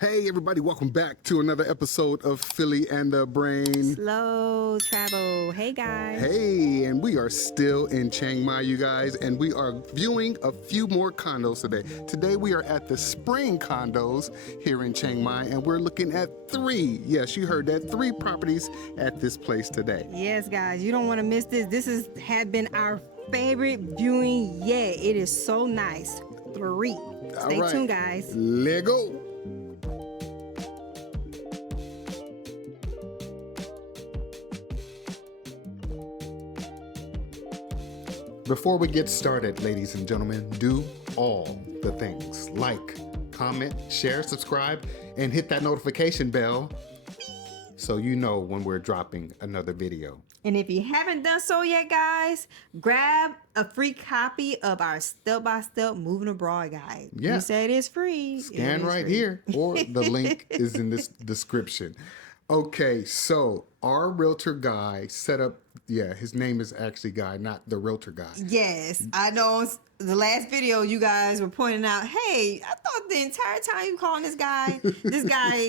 Hey everybody, welcome back to another episode of Philly and the Brain. Slow travel. Hey guys. Hey, and we are still in Chiang Mai, you guys, and we are viewing a few more condos today. Today we are at the Spring Condos here in Chiang Mai, and we're looking at three. Yes, you heard that, three properties at this place today. Yes, guys, you don't want to miss this. This had been our favorite viewing yet. It is so nice. Three. Stay tuned, guys. Let go. Before we get started, ladies and gentlemen, do all the things. Like, comment, share, subscribe, and hit that notification bell so you know when we're dropping another video. And if you haven't done so yet, guys, grab a free copy of our step-by-step moving abroad guide. Yeah. You said it's free. Scan right here, or the link is in this description. Okay, so our realtor guy set up, his name is actually Guy, not the realtor guy. Yes, I know. The last video, you guys were pointing out, hey, I thought the entire time you were calling this guy,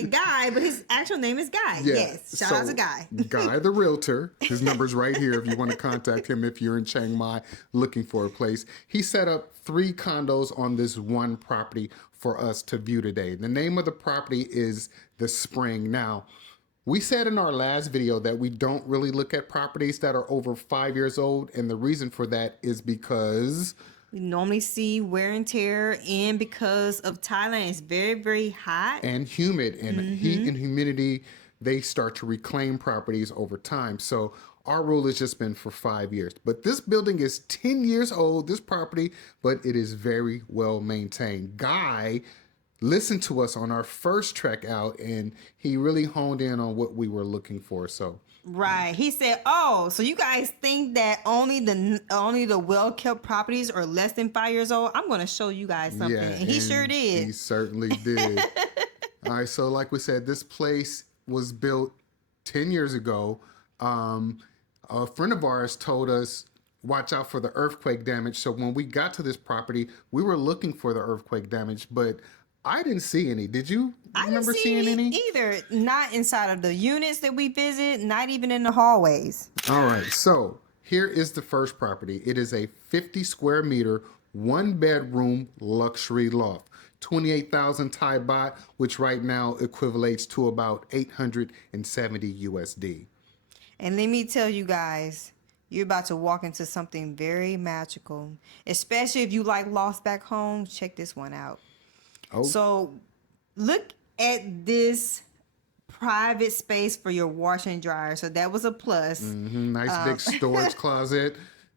Guy, but his actual name is Guy. Yeah. Yes, shout out to Guy. Guy the realtor. His number's right here if you want to contact him if you're in Chiang Mai looking for a place. He set up 3 condos on this one property for us to view today. The name of the property is The Spring. Now, we said in our last video that we don't really look at properties that are over 5 years old, and the reason for that is because we normally see wear and tear, and because of Thailand, it's very, very hot. And humid, and heat and humidity, they start to reclaim properties over time. So our rule has just been for 5 years. But this building is 10 years old, this property, but it is very well maintained. Guy listened to us on our first trek out, and he really honed in on what we were looking for. So right, he said, "Oh, so you guys think that only the well-kept properties are less than 5 years old? I'm going to show you guys something." yeah, and he sure did. He certainly did. All right, so like we said, this place was built 10 years ago. A friend of ours told us, watch out for the earthquake damage. So when we got to this property, we were looking for the earthquake damage, but I didn't see any. Did you remember seeing any? Either. Not inside of the units that we visit, not even in the hallways. All right, so here is the first property. It is a 50 square meter, 1-bedroom luxury loft. 28,000 Thai baht, which right now equivalates to about 870 USD. And let me tell you guys, you're about to walk into something very magical. Especially if you like lofts back home, check this one out. Oh. So look at this private space for your washer and dryer. So that was a plus. Nice big storage closet.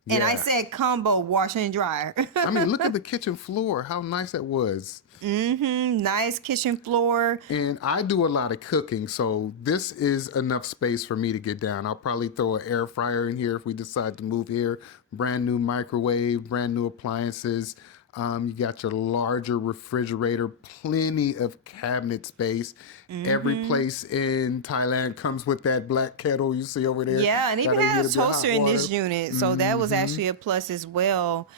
And I said combo washer and dryer. I mean, look at the kitchen floor. How nice that was. Nice kitchen floor. And I do a lot of cooking, so this is enough space for me to get down. I'll probably throw an air fryer in here if we decide to move here. Brand new microwave, brand new appliances. You got your larger refrigerator, plenty of cabinet space. Every place in Thailand comes with that black kettle you see over there. Yeah, and even Gotta had get a bit of toaster hot in water. this unit. So that was actually a plus as well.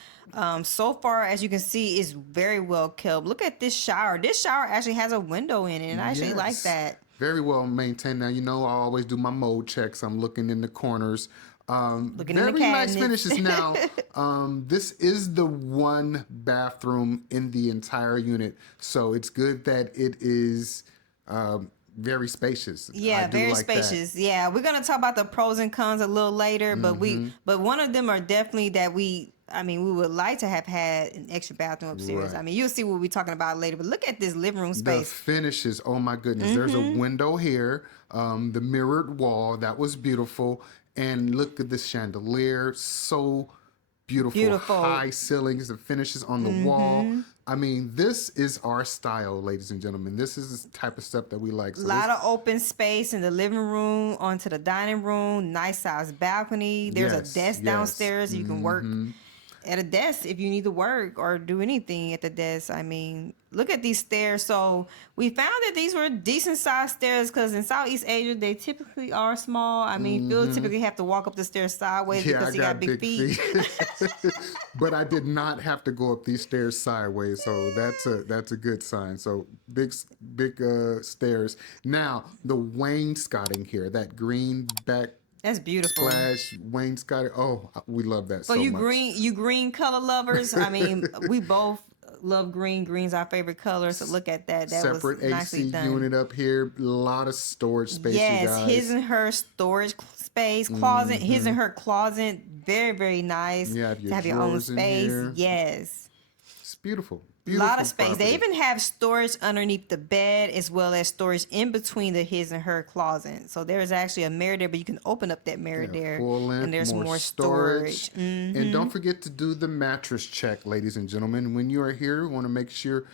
So far, as you can see, is very well kept. Look at this shower. This shower actually has a window in it, and I actually like Yes. that. Very well maintained. Now, you know, I always do my mold checks. I'm looking in the corners. Looking very in the nice cabinets. finishes. Now, this is the one bathroom in the entire unit, so it's good that it is very spacious. Yeah, I do very like that. spacious. Yeah, we're gonna talk about the pros and cons a little later, but one of them are definitely that we would like to have had an extra bathroom upstairs. Right. I mean, you'll see what we're talking about later. But look at this living room The space. finishes, oh my goodness. There's a window here, the mirrored wall, that was beautiful. And look at this chandelier, so beautiful. High ceilings, the finishes on the wall. I mean, this is our style, ladies and gentlemen. This is the type of stuff that we like. A So lot of open space in the living room, onto the dining room, nice size balcony. There's Yes, a desk yes. downstairs you can work. at a desk if you need to work or do anything at the desk. I mean, look at these stairs. So we found that these were decent sized stairs because in Southeast Asia they typically are small. I mean, Phil typically have to walk up the stairs sideways Yeah, because I he got got big feet. but I did not have to go up these stairs sideways, so that's a good sign. So big stairs. Now the wainscoting here, that green back That's beautiful. splash wainscoting. Oh, we love that For so you much. green color lovers, I mean, we both love green. Green's our favorite color. So look at that. That Separate was nicely AC done. unit up here. A lot of storage space, you Yes, guys. his and her storage space, closet. His and her closet, very very nice. You have To your have your own drawers in space. here. Yes, It's beautiful. a Beautiful lot of space. property. They even have storage underneath the bed as well as storage in between the his and her closet. So there's actually a mirror there, but you can open up that mirror there, full length, and there's more storage. storage. Mm-hmm. And don't forget to do the mattress check, ladies and gentlemen. When you are here, we want to make sure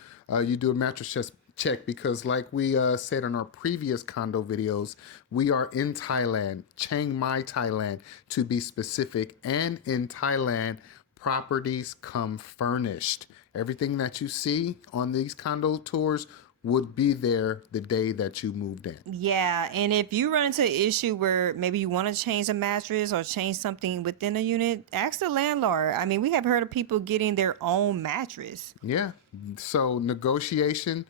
you do a mattress check because, like we said in our previous condo videos, we are in Thailand, Chiang Mai, Thailand, to be specific. And in Thailand, properties come furnished. Everything that you see on these condo tours would be there the day that you moved in. Yeah, and if you run into an issue where maybe you want to change a mattress or change something within a unit, ask the landlord. I mean, we have heard of people getting their own mattress. Yeah. So negotiation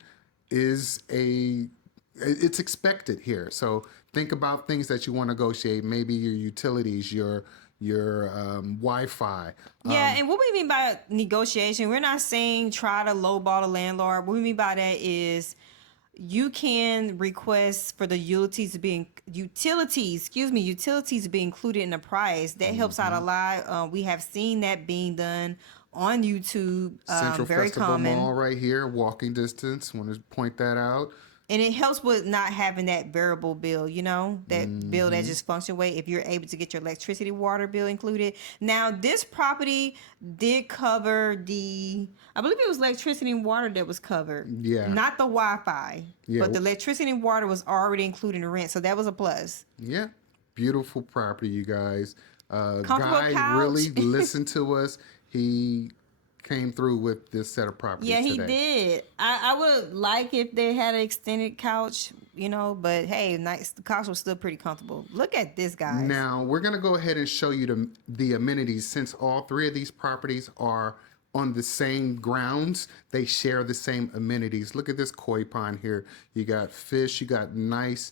is it's expected here. So think about things that you want to negotiate. Maybe your utilities, your Wi-Fi. Yeah, and what we mean by negotiation, we're not saying try to lowball the landlord. What we mean by that is you can request for the utilities to be included in the price. That helps out a lot. We have seen that being done on YouTube. Central Very Festival common. Mall right here, walking distance. Want to point that out. And it helps with not having that variable bill, that bill that just fluctuates if you're able to get your electricity, water bill included. Now, this property did cover I believe it was electricity and water that was covered. Yeah. Not the Wi-Fi, Yeah. but the electricity and water was already included in the rent. So that was a plus. Yeah. Beautiful property, you guys. Comfortable Guy couch. really listened to us. He came through with this set of properties Yeah, he today. did. I would like if they had an extended couch, but hey, nice. The couch was still pretty comfortable. Look at this, guys. Now, we're going to go ahead and show you the amenities. Since all three of these properties are on the same grounds, they share the same amenities. Look at this koi pond here. You got fish. You got nice,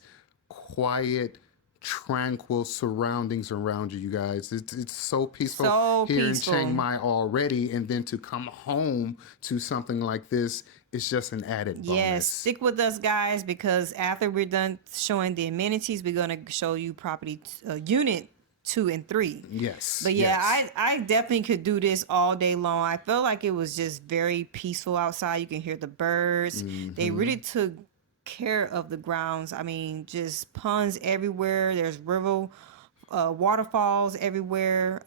quiet, tranquil surroundings around you guys. It's so peaceful So here peaceful. in Chiang Mai already, and then to come home to something like this is just an added bonus. Yes, stick with us, guys, because after we're done showing the amenities, we're going to show you property unit 2 and 3. Yes. But yeah, yes. I definitely could do this all day long. I felt like it was just very peaceful outside. You can hear the birds. They really took care of the grounds. I mean, just ponds everywhere. There's waterfalls everywhere.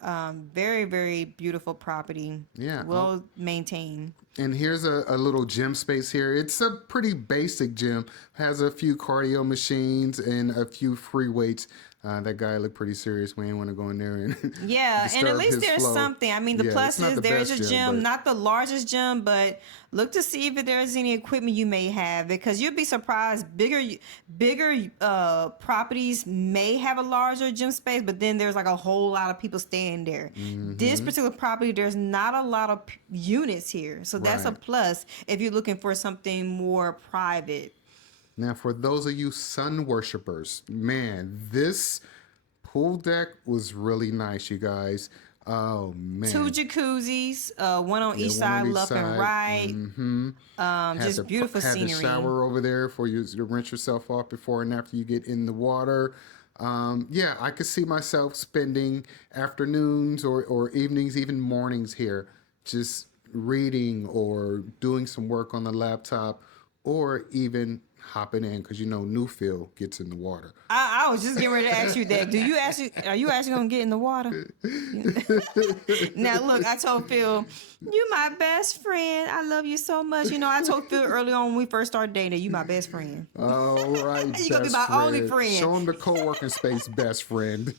Very, very beautiful property. Yeah. Well maintained. And here's a little gym space here. It's a pretty basic gym. Has a few cardio machines and a few free weights. That guy looked pretty serious. We ain't want to go in there and Yeah, and at disturb least his there's flow. something. I mean, the Yeah, plus it's not is the there is best a gym, but- not the largest gym, but look to see if there's any equipment you may have because you'll be surprised. Bigger properties may have a larger gym space, but then there's like a whole lot of people staying there. This particular property, there's not a lot of units here, so that's a Right. plus if you're looking for something more private. Now, for those of you sun worshipers, man, this pool deck was really nice, you guys. Oh, man. 2 jacuzzis, one on each one side, on each left and side. right. Had Just the- beautiful had scenery. the shower over there for you to rinse yourself off before and after you get in the water. Yeah, I could see myself spending afternoons or evenings, even mornings here, just reading or doing some work on the laptop or even hopping in because Newfield gets in the water. I was just getting ready to ask you that. Are you actually gonna get in the water? Now look, I told Phil, you my best friend. I love you so much. I told Phil early on when we first started dating, you my best friend. All right, You gonna be my only friend. Show him the co-working space, best friend.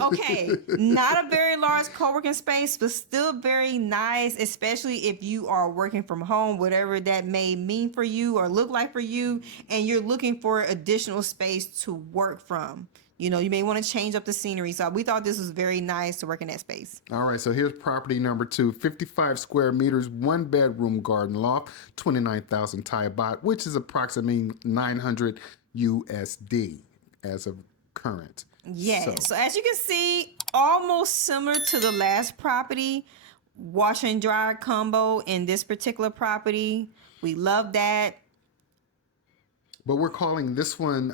Okay, not a very large co-working space, but still very nice, especially if you are working from home, whatever that may mean for you or look like for you, and you're looking for additional space to work from. You may want to change up the scenery. So we thought this was very nice to work in that space. All right, so here's property number 2, 55 square meters, 1-bedroom garden loft, 29,000 Thai baht, which is approximately 900 USD as of current. Yes. So as you can see, almost similar to the last property, washer and dryer combo in this particular property. We love that. But we're calling this one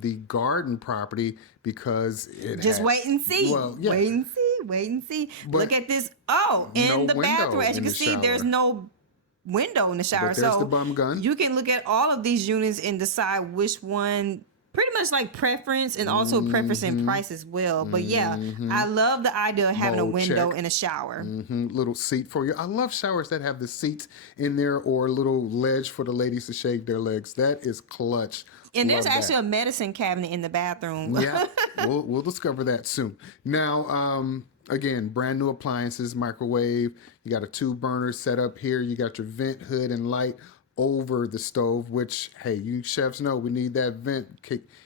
the garden property because wait and see. Well, yeah. Wait and see. But look at this. Oh, in the bathroom. As you can see, there's no window in the shower. But there's the bum gun. You can look at all of these units and decide which one. Pretty much like preference and also preference and price as well. But yeah, I love the idea of having a window and a shower. Little seat for you. I love showers that have the seats in there or a little ledge for the ladies to shake their legs. That is clutch. And there's actually a medicine cabinet in the bathroom. Yeah, we'll discover that soon. Now, again, brand new appliances, microwave. You got a 2-burner set up here. You got your vent hood and light over the stove, which, hey, you chefs know we need that vent.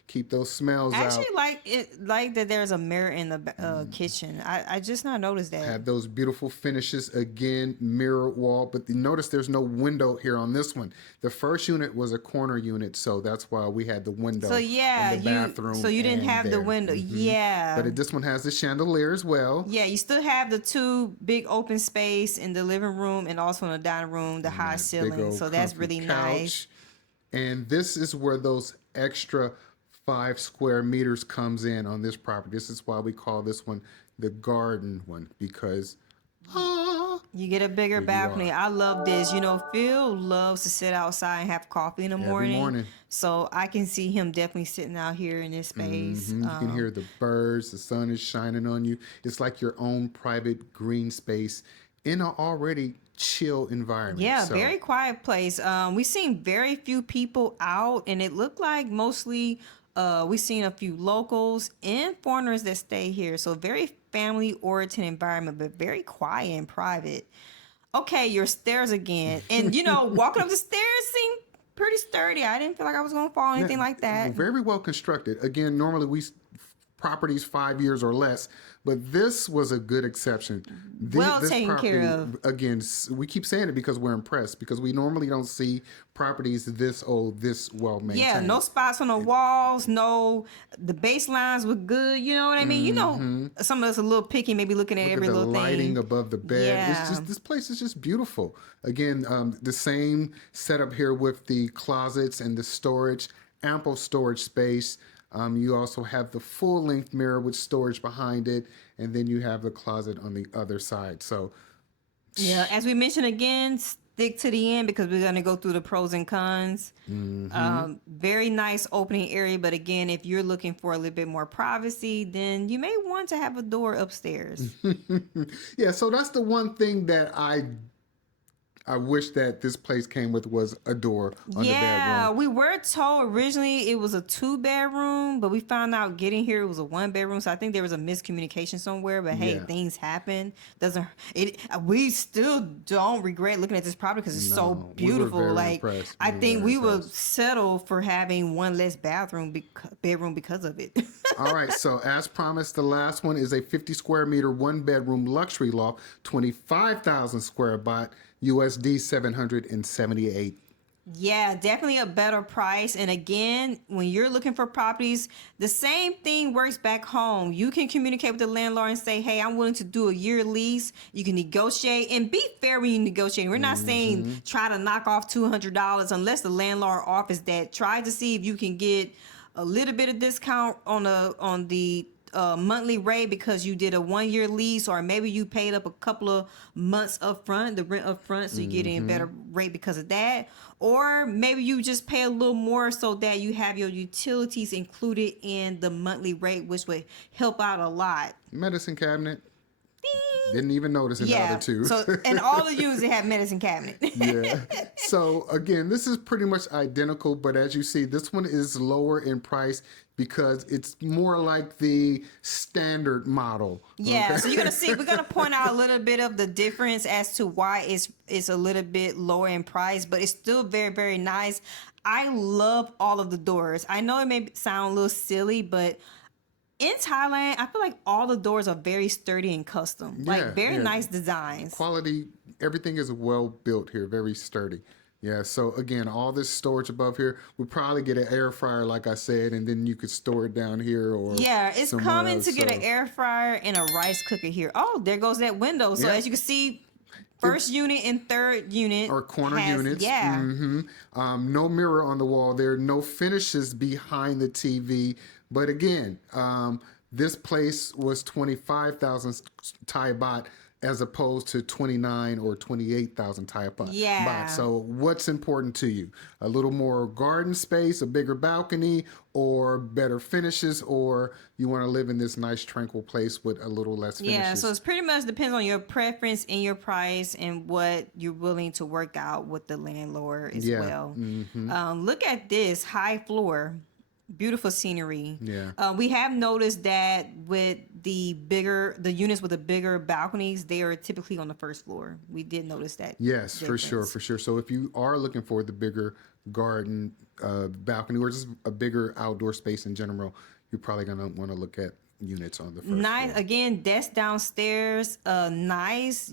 Keep those smells out. I actually like that there's a mirror in the kitchen. I just not noticed that. Have those beautiful finishes again, mirror wall, but notice there's no window here on this one. The first unit was a corner unit, so that's why we had the window. So yeah, in the bathroom. So you didn't have the window. Yeah. But this one has the chandelier as well. Yeah, you still have the 2 big open space in the living room and also in the dining room, the high ceiling. So that's really nice. And this is where those extra 5 square meters comes in on this property. This is why we call this one the garden one, because you get a bigger balcony. I love this. Phil loves to sit outside and have coffee in the morning. So I can see him definitely sitting out here in this space. You can hear the birds. The sun is shining on you. It's like your own private green space in an already chill environment. Yeah, very quiet place. We've seen very few people out, and it looked like mostly we've seen a few locals and foreigners that stay here. So very family-oriented environment, but very quiet and private. Okay, your stairs again. And, walking up the stairs seemed pretty sturdy. I didn't feel like I was going to fall or anything like that. Very well constructed. Again, normally properties 5 years or less, but this was a good exception. Well taken care of. Again, we keep saying it because we're impressed, because we normally don't see properties this old, this well maintained. Yeah, no spots on the walls, the baselines were good. You know what I mean? Some of us a little picky, maybe looking at every little thing. The lighting above the bed. Yeah. This place is just beautiful. Again, the same setup here with the closets and the storage, ample storage space. You also have the full-length mirror with storage behind it, and then you have the closet on the other side. So, yeah, as we mentioned again, stick to the end because we're going to go through the pros and cons. Very nice opening area, but again, if you're looking for a little bit more privacy, then you may want to have a door upstairs. Yeah, so that's the one thing that I wish that this place came with, was a door on the bedroom. Yeah, we were told originally it was a 2-bedroom, but we found out getting here it was a 1-bedroom. So I think there was a miscommunication somewhere. But hey, things happen. We still don't regret looking at this property because it's so beautiful. We were very impressed. I think we would settle for having one less bedroom because of it. All right, so as promised, the last one is a 50 square meter 1-bedroom luxury loft, 25,000 square baht. USD 778. Yeah, definitely a better price. And again, when you're looking for properties, the same thing works back home. You can communicate with the landlord and say, hey, I'm willing to do a year lease. You can negotiate and be fair when you negotiate. We're not saying try to knock off $200 unless the landlord offers that. Try to see if you can get a little bit of discount on the monthly rate because you did a 1-year lease, or maybe you paid up a couple of months up front, the rent up front, so you're getting a better rate because of that. Or maybe you just pay a little more so that you have your utilities included in the monthly rate, which would help out a lot. Medicine cabinet. Didn't even notice in the other two. So, and all the units that have medicine cabinet. Yeah. So again, this is pretty much identical, but as you see, this one is lower in price because it's more like the standard model. Yeah, Okay? so you're gonna see. We're gonna point out a little bit of the difference as to why it's a little bit lower in price, but it's still very, very nice. I love all of the doors. I know it may sound a little silly, but in Thailand, I feel like all the doors are very sturdy and custom, like very nice designs. Quality, everything is well built here, very sturdy. Yeah, so again, all this storage above here, we'll probably get an air fryer, like I said, and then you could store it down here or it's common to get an air fryer and a rice cooker here. Oh, there goes that window. So as you can see, first unit and third unit or corner units. Yeah. No mirror on the wall. There are no finishes behind the TV. But again, this place was 25,000 Thai baht as opposed to 29 or 28,000 Thai baht. Yeah. So what's important to you? A little more garden space, a bigger balcony, or better finishes, or you want to live in this nice tranquil place with a little less finishes? Yeah, so it's pretty much depends on your preference and your price and what you're willing to work out with the landlord as well. Look at this high floor. Beautiful scenery. Yeah. We have noticed that with the units with the bigger balconies, they are typically on the first floor. We did notice that. Yes, for sure. So if you are looking for the bigger garden balcony or just a bigger outdoor space in general, you're probably gonna want to look at units on the first nice floor. Again, desk downstairs. Nice.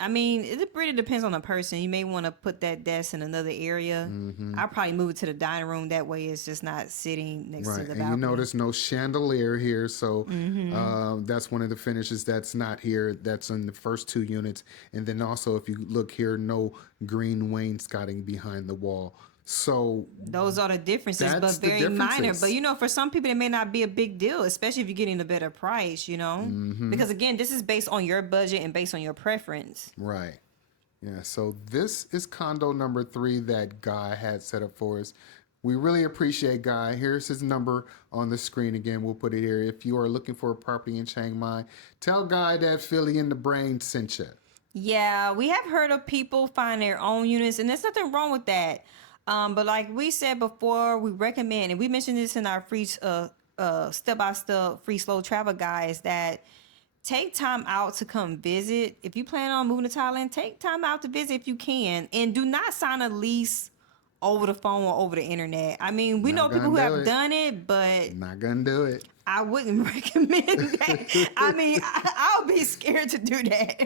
It really depends on the person. You may want to put that desk in another area. I'll probably move it to the dining room. That way it's just not sitting next to the balcony. And you notice no chandelier here, so that's one of the finishes that's not here. That's in the first two units. And then also, if you look here, no green wainscoting behind the wall. So those are the differences, but very minor. But for some people, it may not be a big deal, especially if you're getting a better price, because again, this is based on your budget and based on your preference. Right. Yeah. So this is condo number 3 that Guy had set up for us. We really appreciate Guy. Here's his number on the screen again. We'll put it here. If you are looking for a property in Chiang Mai, tell Guy that Philly in the Brain sent you. Yeah, we have heard of people find their own units, and there's nothing wrong with that. But like we said before, we recommend, and we mentioned this in our free step-by-step free slow travel guides, that take time out to come visit. If you plan on moving to Thailand, take time out to visit if you can, and do not sign a lease over the phone or over the internet. I mean, we know people who have done it, but not gonna do it. I wouldn't recommend that. I mean, I'll be scared to do that.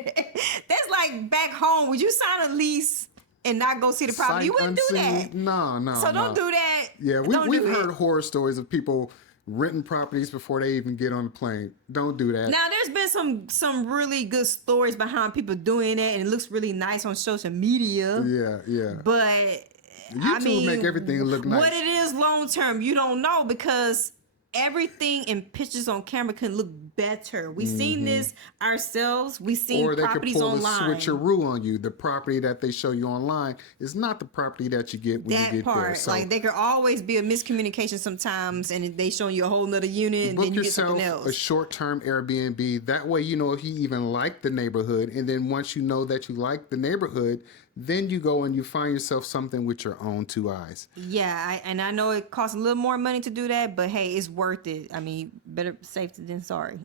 That's like back home. Would you sign a lease and not go see the property? You wouldn't do that. No. So don't do that. Yeah, we've heard horror stories of people renting properties before they even get on the plane. Don't do that. Now, there's been some really good stories behind people doing that, and it looks really nice on social media. Yeah. But YouTube make everything look nice. What it is long term, you don't know, because everything in pictures on camera can look better. We've seen this ourselves. We've seen properties online. Or they could pull the switcheroo on you. The property that they show you online is not the property that you get when you get there. So, like, there could always be a miscommunication sometimes, and they show you a whole nother unit, and then you get something else. Book yourself a short-term Airbnb. That way you know if you even like the neighborhood, and then once you know that you like the neighborhood, then you go and you find yourself something with your own 2 eyes. Yeah, I know it costs a little more money to do that, but hey, it's worth it. I mean, better safe than sorry.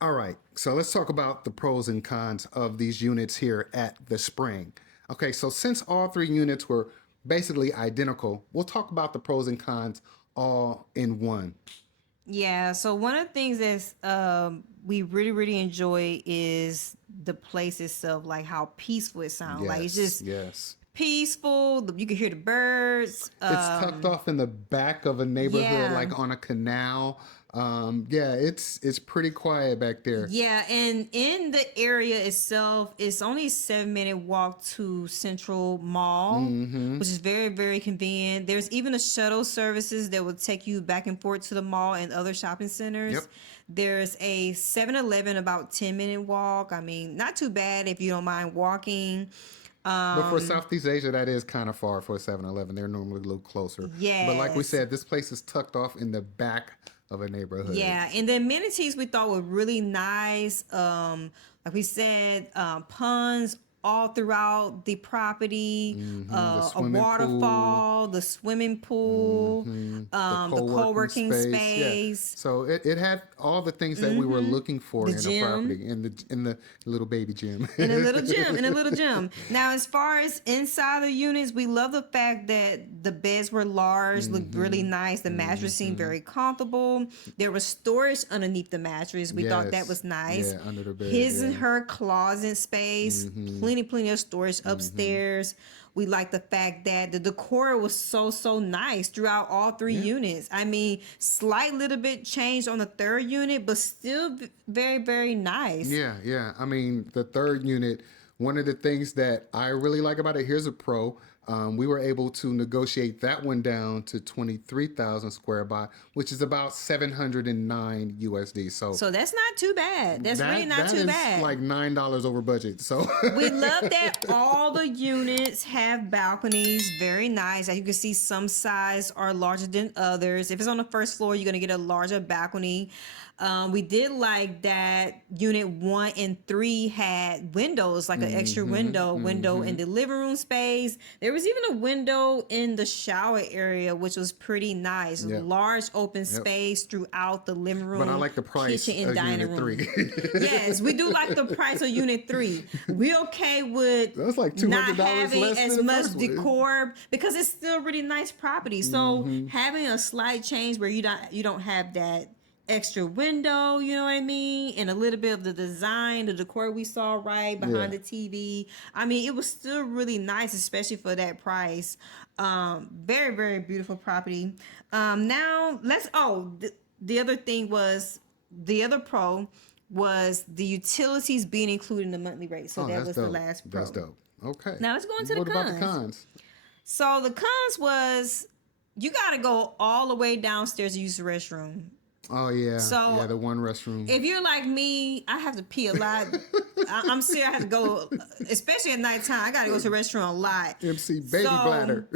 All right, so let's talk about the pros and cons of these units here at the Spring. Okay, so since all 3 units were basically identical, we'll talk about the pros and cons all in one. Yeah, so one of the things that we really, really enjoy is the place itself, like how peaceful it sounds. Like it's just peaceful. You can hear the birds. It's tucked off in the back of a neighborhood, like on a canal. Yeah, it's pretty quiet back there. Yeah, and in the area itself, it's only a 7-minute walk to Central Mall, which is very, very convenient. There's even a shuttle services that will take you back and forth to the mall and other shopping centers. Yep. There's a 7-Eleven about 10-minute walk. I mean, not too bad if you don't mind walking. But for Southeast Asia, that is kind of far for a 7-Eleven. They're normally a little closer. But like we Yes. said, this place is tucked off in the back of a neighborhood. Yeah, and the amenities we thought were really nice. Like we said, ponds all throughout the property, a swimming waterfall, the swimming pool, the co-working space. Yeah. So it had all the things that we were looking for The in gym. a property, in the little baby gym. In a little gym. Now, as far as inside the units, we love the fact that the beds were large, looked really nice. The mattress seemed very comfortable. There was storage underneath the mattress. We thought that Yes. was nice. Yeah, under the bed, His and yeah. her closet space, plenty of storage upstairs. We like the fact that the decor was so nice throughout all three units. I mean, slight little bit changed on the third unit, but still very, very nice. Yeah. I mean, the third unit, one of the things that I really like about it, here's a pro. We were able to negotiate that one down to 23,000 square by, which is about 709 USD. So that's not too bad. That's really not too bad. Like $9 over budget. So We love that all the units have balconies. Very nice. As you can see, some sides are larger than others. If it's on the first floor, you're going to get a larger balcony. We did like that unit 1 and 3 had windows, like an extra window in the living room space. There was even a window in the shower area, which was pretty nice. Yep. Large open space throughout the living room. but I like the price kitchen, and of dining unit room. 3. Yes, we do like the price of unit 3. We okay with That's like $200 not having less as than the much first one. decor because it's still really nice property. So Mm-hmm. having a slight change where you don't have that extra window, you know what I mean, and a little bit of the design, the decor we saw right behind the TV. I mean, it was still really nice, especially for that price. Very, very beautiful property. Now let's. The other thing was the other pro was the utilities being included in the monthly rate. So that that's was dope. the last pro. That's dope. Okay. Now let's go into the What about cons. the cons? So the cons was you got to go all the way downstairs to use the restroom. Oh yeah. So, the one restroom. If you're like me, I have to pee a lot. I'm serious. I have to go, especially at nighttime. I got to go to the restroom a lot. MC baby So, bladder.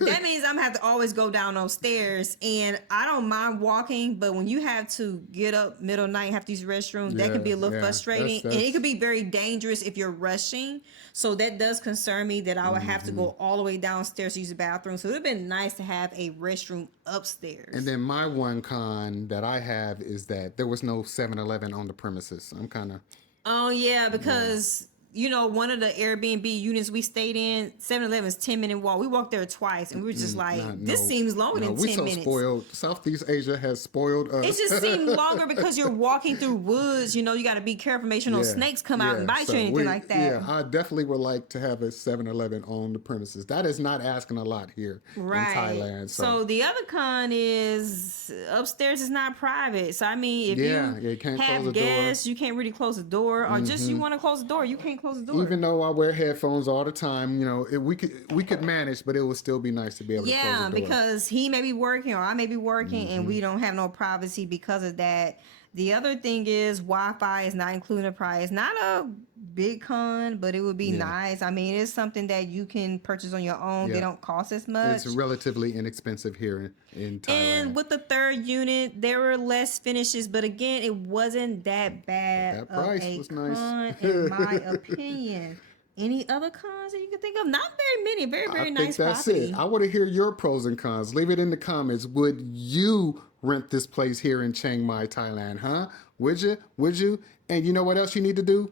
That means I'm gonna have to always go down those stairs, and I don't mind walking, but when you have to get up middle of the night and have to use the restroom, that could be a little frustrating, and it could be very dangerous if you're rushing. So that does concern me that I would have to go all the way downstairs to use the bathroom. So it would have been nice to have a restroom upstairs. And then my one con that I have is that there was no 7-Eleven on the premises. I'm kind of... Oh yeah, because one of the Airbnb units we stayed in, 7-Eleven's 10-minute walk. We walked there twice, and we were just like, this seems longer than 10 minutes. We so spoiled. Southeast Asia has spoiled us. It just seemed longer because you're walking through woods. You got to be careful, make sure no snakes come out and bite you or anything like that. Yeah, I definitely would like to have a 7-Eleven on the premises. That is not asking a lot here in Thailand. So the other con is upstairs is not private. So I mean, if you can't have close the guests, you can't really close the door, or just you want to close the door, you can't close the door. Even though I wear headphones all the time, we could manage, but it would still be nice to be able to close the door. Because he may be working or I may be working, and we don't have no privacy because of that. The other thing is Wi-Fi is not included in the price. Not a big con, but it would be nice. I mean, it's something that you can purchase on your own. They don't cost as much. It's relatively inexpensive here in Thailand. And with the third unit, there were less finishes, but again, it wasn't that bad. That price was nice. Con, in my opinion. Any other cons that you can think of? Not very many. Very, very nice I think that's property. it. I want to hear your pros and cons. Leave it in the comments. Would you rent this place here in Chiang Mai, Thailand, huh? Would you? Would you? And you know what else you need to do?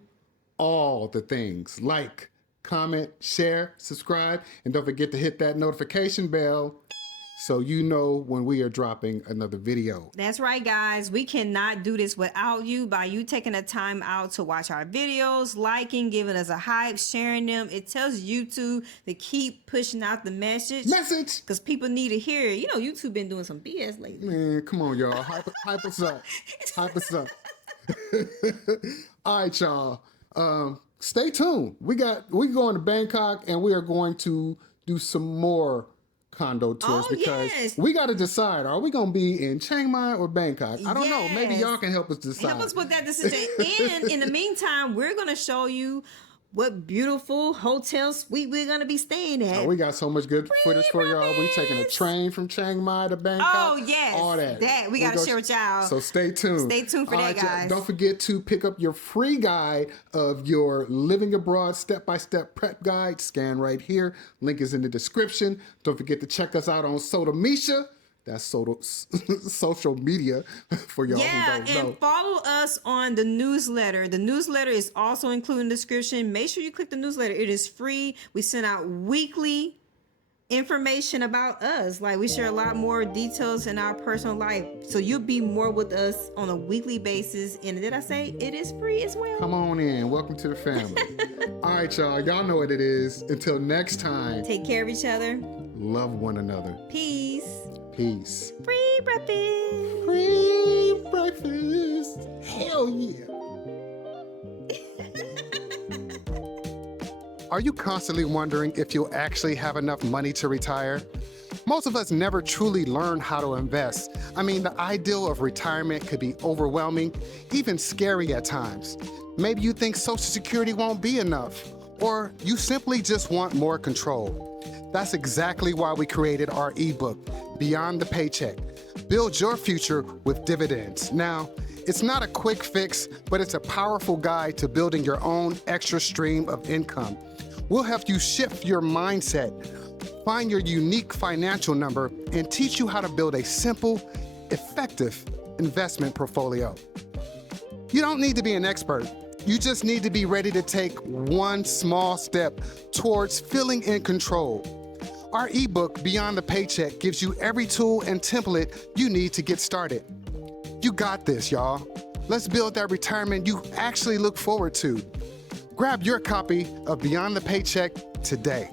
All the things. Like, comment, share, subscribe, and don't forget to hit that notification bell so you know when we are dropping another video. That's right, guys. We cannot do this without you. By you taking the time out to watch our videos, liking, giving us a hype, sharing them, it tells YouTube to keep pushing out the message. Because people need to hear it. You know, YouTube been doing some BS lately. Man, come on, y'all. Hype us up. Hype us up. All right, y'all. Stay tuned. We going to Bangkok, and we are going to do some more condo tours because we got to decide, are we going to be in Chiang Mai or Bangkok? I don't know. Maybe y'all can help us decide. Help us with that decision. And in the meantime, we're going to show you what beautiful hotel suite we're going to be staying at. We got so much good footage for y'all. We taking a train from Chiang Mai to Bangkok. Oh, yes. All that. We got to share with y'all. So stay tuned. Stay tuned for that, guys. Don't forget to pick up your free guide of your living abroad step-by-step prep guide. Scan right here. Link is in the description. Don't forget to check us out on Misha. That's social media for y'all who don't know. And follow us on the newsletter. The newsletter is also included in the description. Make sure you click the newsletter. It is free. We send out weekly information about us. Like, we share a lot more details in our personal life. So you'll be more with us on a weekly basis. And did I say it is free as well? Come on in. Welcome to the family. All right, y'all. Y'all know what it is. Until next time. Take care of each other. Love one another. Peace. Peace. Free breakfast. Free breakfast. Hell yeah. Are you constantly wondering if you'll actually have enough money to retire? Most of us never truly learn how to invest. I mean, the ideal of retirement could be overwhelming, even scary at times. Maybe you think Social Security won't be enough, or you simply just want more control. That's exactly why we created our ebook, Beyond the Paycheck. Build your future with dividends. Now, it's not a quick fix, but it's a powerful guide to building your own extra stream of income. We'll help you shift your mindset, find your unique financial number, and teach you how to build a simple, effective investment portfolio. You don't need to be an expert. You just need to be ready to take one small step towards feeling in control. Our ebook, Beyond the Paycheck, gives you every tool and template you need to get started. You got this, y'all. Let's build that retirement you actually look forward to. Grab your copy of Beyond the Paycheck today.